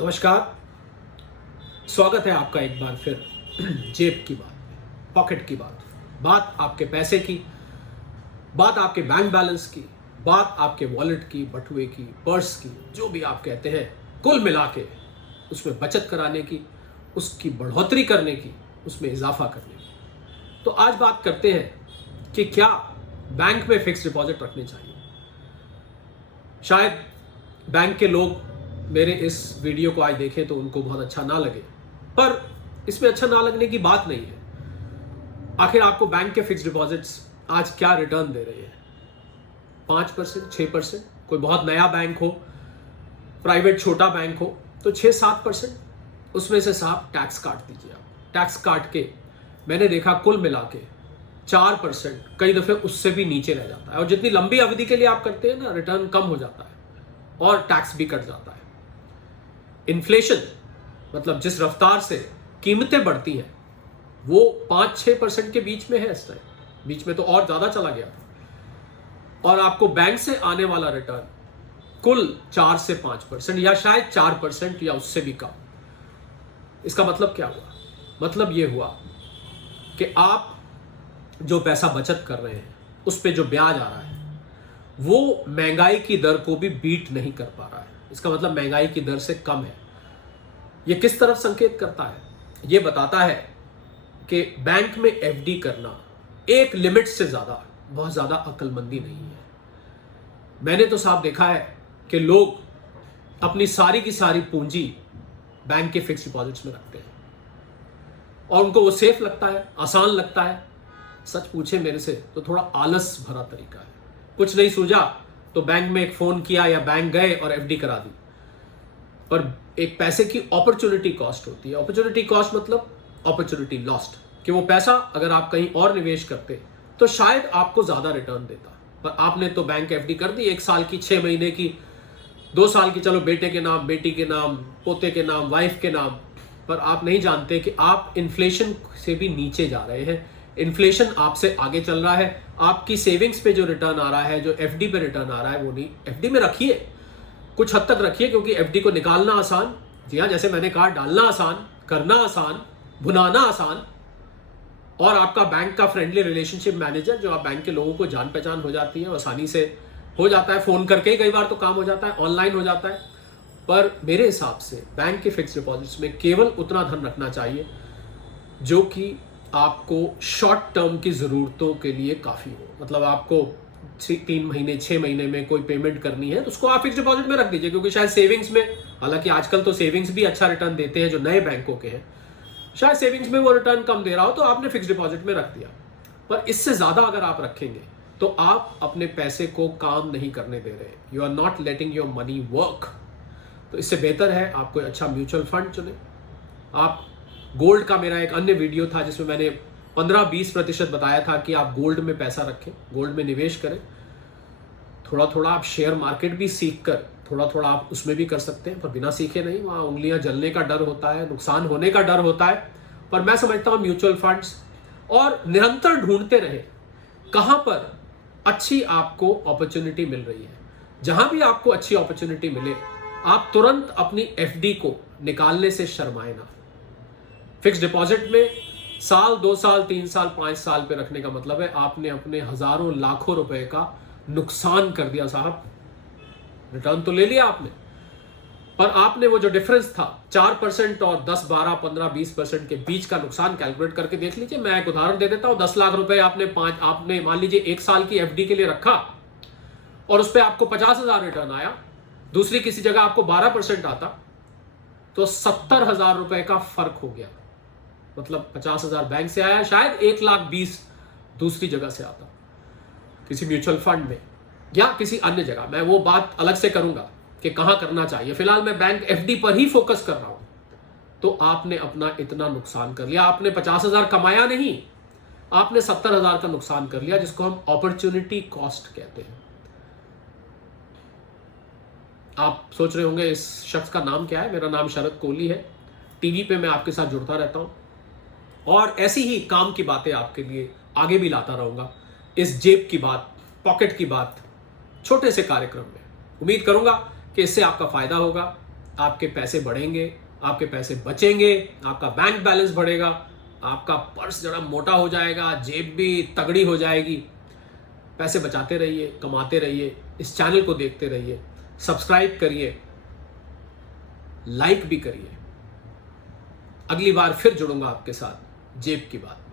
नमस्कार। स्वागत है आपका एक बार फिर जेब की बात में, पॉकेट की बात आपके पैसे की, बात आपके बैंक बैलेंस की, बात आपके वॉलेट की, बटुए की, पर्स की, जो भी आप कहते हैं, कुल मिला के उसमें बचत कराने की, उसकी बढ़ोतरी करने की, उसमें इजाफा करने की। तो आज बात करते हैं कि क्या बैंक में फिक्स डिपॉजिट रखने चाहिए। शायद बैंक के लोग मेरे इस वीडियो को आज देखें तो उनको बहुत अच्छा ना लगे, पर इसमें अच्छा ना लगने की बात नहीं है। आखिर आपको बैंक के फिक्स डिपॉजिट्स आज क्या रिटर्न दे रहे हैं? 5%, 6%। कोई बहुत नया बैंक हो, प्राइवेट छोटा बैंक हो तो 6-7%। उसमें से साहब टैक्स काट दीजिए। आप टैक्स काट के मैंने देखा कुल मिला के 4%, कई दफे उससे भी नीचे रह जाता है। और जितनी लंबी अवधि के लिए आप करते हैं ना, रिटर्न कम हो जाता है और टैक्स भी कट जाता है। इन्फ्लेशन मतलब जिस रफ्तार से कीमतें बढ़ती हैं वो 5-6% के बीच में है इस टाइम। बीच में तो और ज्यादा चला गया था। और आपको बैंक से आने वाला रिटर्न कुल 4 से 5% या शायद 4% या उससे भी कम। इसका मतलब क्या हुआ? मतलब ये हुआ कि आप जो पैसा बचत कर रहे हैं उस पे जो ब्याज आ रहा है वो महंगाई की दर को भी बीट नहीं कर पा रहा है। इसका मतलब महंगाई की दर से कम है। यह किस तरफ संकेत करता है? यह बताता है कि बैंक में एफडी करना एक लिमिट से ज्यादा बहुत ज्यादा अक्लमंदी नहीं है। मैंने तो साहब देखा है कि लोग अपनी सारी की सारी पूंजी बैंक के फिक्स डिपॉजिट्स में रखते हैं और उनको वो सेफ लगता है, आसान लगता है। सच पूछे मेरे से तो थोड़ा आलस भरा तरीका है। कुछ नहीं सूझा तो बैंक में एक फोन किया या बैंक गए और एफडी करा दी। पर एक पैसे की अपॉर्चुनिटी कॉस्ट होती है। अपॉर्चुनिटी कॉस्ट मतलब अपॉर्चुनिटी लॉस्ट, कि वो पैसा अगर आप कहीं और निवेश करते तो शायद आपको ज्यादा रिटर्न देता। पर आपने तो बैंक एफडी कर दी, 1 साल की, 6 महीने की, 2 साल की, चलो बेटे के नाम, बेटी के नाम, पोते के नाम, वाइफ के नाम। पर आप नहीं जानते कि आप इन्फ्लेशन से भी नीचे जा रहे हैं। इन्फ्लेशन आपसे आगे चल रहा है। आपकी सेविंग्स पे जो रिटर्न आ रहा है, जो एफडी पे रिटर्न आ रहा है, वो नहीं। एफडी में रखिए, कुछ हद तक रखिए, क्योंकि एफडी को निकालना आसान, जी हाँ, जैसे मैंने कहा, डालना आसान, करना आसान, भुनाना आसान। और आपका बैंक का फ्रेंडली रिलेशनशिप मैनेजर, जो आप बैंक के लोगों को जान पहचान हो जाती है, आसानी से हो जाता है। फोन करके ही कई बार तो काम हो जाता है, ऑनलाइन हो जाता है। पर मेरे हिसाब से बैंक के फिक्स डिपॉजिट्स में केवल उतना धन रखना चाहिए जो कि आपको शॉर्ट टर्म की ज़रूरतों के लिए काफ़ी हो। मतलब आपको 3 महीने, 6 महीने में कोई पेमेंट करनी है तो उसको आप फिक्स डिपॉजिट में रख दीजिए। क्योंकि शायद सेविंग्स में, हालांकि आजकल तो सेविंग्स भी अच्छा रिटर्न देते हैं जो नए बैंकों के हैं, शायद सेविंग्स में वो रिटर्न कम दे रहा हो तो आपने फिक्स डिपॉजिट में रख दिया। पर इससे ज़्यादा अगर आप रखेंगे तो आप अपने पैसे को काम नहीं करने दे रहे। You are not letting your money work. तो इससे बेहतर है आप कोई अच्छा म्यूचुअल फंड चुने। आप गोल्ड का, मेरा एक अन्य वीडियो था जिसमें मैंने 15-20% बताया था कि आप गोल्ड में पैसा रखें, गोल्ड में निवेश करें। थोड़ा थोड़ा आप शेयर मार्केट भी सीख कर थोड़ा थोड़ा आप उसमें भी कर सकते हैं, पर बिना सीखे नहीं। वहाँ उंगलियां जलने का डर होता है, नुकसान होने का डर होता है। पर मैं समझता हूँ म्यूचुअल फंड्स, और निरंतर ढूंढते रहे कहाँ पर अच्छी आपको अपॉर्चुनिटी मिल रही है। जहां भी आपको अच्छी अपॉर्चुनिटी मिले आप तुरंत अपनी एफडी को निकालने से शर्माए ना। फिक्स डिपॉजिट में साल, 2 साल, 3 साल, 5 साल पे रखने का मतलब है आपने अपने हजारों लाखों रुपए का नुकसान कर दिया साहब। रिटर्न तो ले लिया आपने, पर आपने वो जो डिफरेंस था 4% और 10, 12, 15, 20% के बीच का नुकसान कैलकुलेट करके देख लीजिए। मैं एक उदाहरण दे देता हूं। 10 लाख रुपए आपने मान लीजिए 1 साल की एफडी के लिए रखा और उस पर आपको 50,000 रिटर्न आया। दूसरी किसी जगह आपको 12% आता तो 70,000 रुपए का फर्क हो गया। मतलब 50,000 बैंक से आया, शायद 1,20,000 दूसरी जगह से आता, किसी म्यूचुअल फंड में या किसी अन्य जगह। मैं वो बात अलग से करूंगा कि कहां करना चाहिए। फिलहाल मैं बैंक एफडी पर ही फोकस कर रहा हूं। तो आपने अपना इतना नुकसान कर लिया। आपने 50,000 कमाया नहीं, आपने 70,000 का नुकसान कर लिया, जिसको हम अपॉर्चुनिटी कॉस्ट कहते हैं। आप सोच रहे होंगे इस शख्स का नाम क्या है। मेरा नाम शरद कोहली है। टीवी पे मैं आपके साथ जुड़ता रहता हूं और ऐसी ही काम की बातें आपके लिए आगे भी लाता रहूंगा। इस जेब की बात, पॉकेट की बात, छोटे से कार्यक्रम में। उम्मीद करूंगा कि इससे आपका फायदा होगा, आपके पैसे बढ़ेंगे, आपके पैसे बचेंगे, आपका बैंक बैलेंस बढ़ेगा, आपका पर्स जरा मोटा हो जाएगा, जेब भी तगड़ी हो जाएगी। पैसे बचाते रहिए, कमाते रहिए, इस चैनल को देखते रहिए, सब्सक्राइब करिए, लाइक भी करिए। अगली बार फिर जुड़ूंगा आपके साथ जेब की बात।